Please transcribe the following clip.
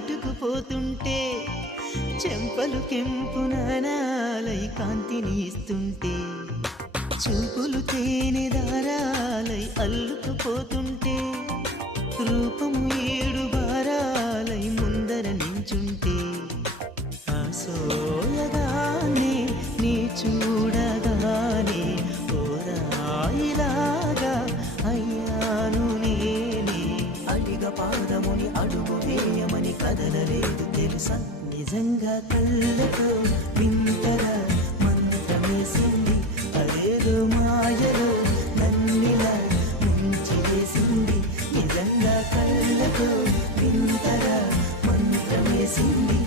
నాటుకుపోతుంటే చెంపలు కెంపున నాలై కాంతిని ఇస్తుంటే చూపులు తేనె దారాలై అల్లుకుపోతుంటే రూపము ఏడు బారాలై ముందర నించుంటే ఆసోయగానే నీ చూడగానే ఓరాయిలాగా అయ్యాను నేనే అడిగ పాదముని అడుగు వేయమని కదలలేదు తెలుసా నిజంగా కళ్ళతో వింతగా మంత్రమేసింది అదేదో మాయలో నన్నిలా ముంచి వేసింది నిజంగా కళ్ళతో వింతగా మంత్రమేసింది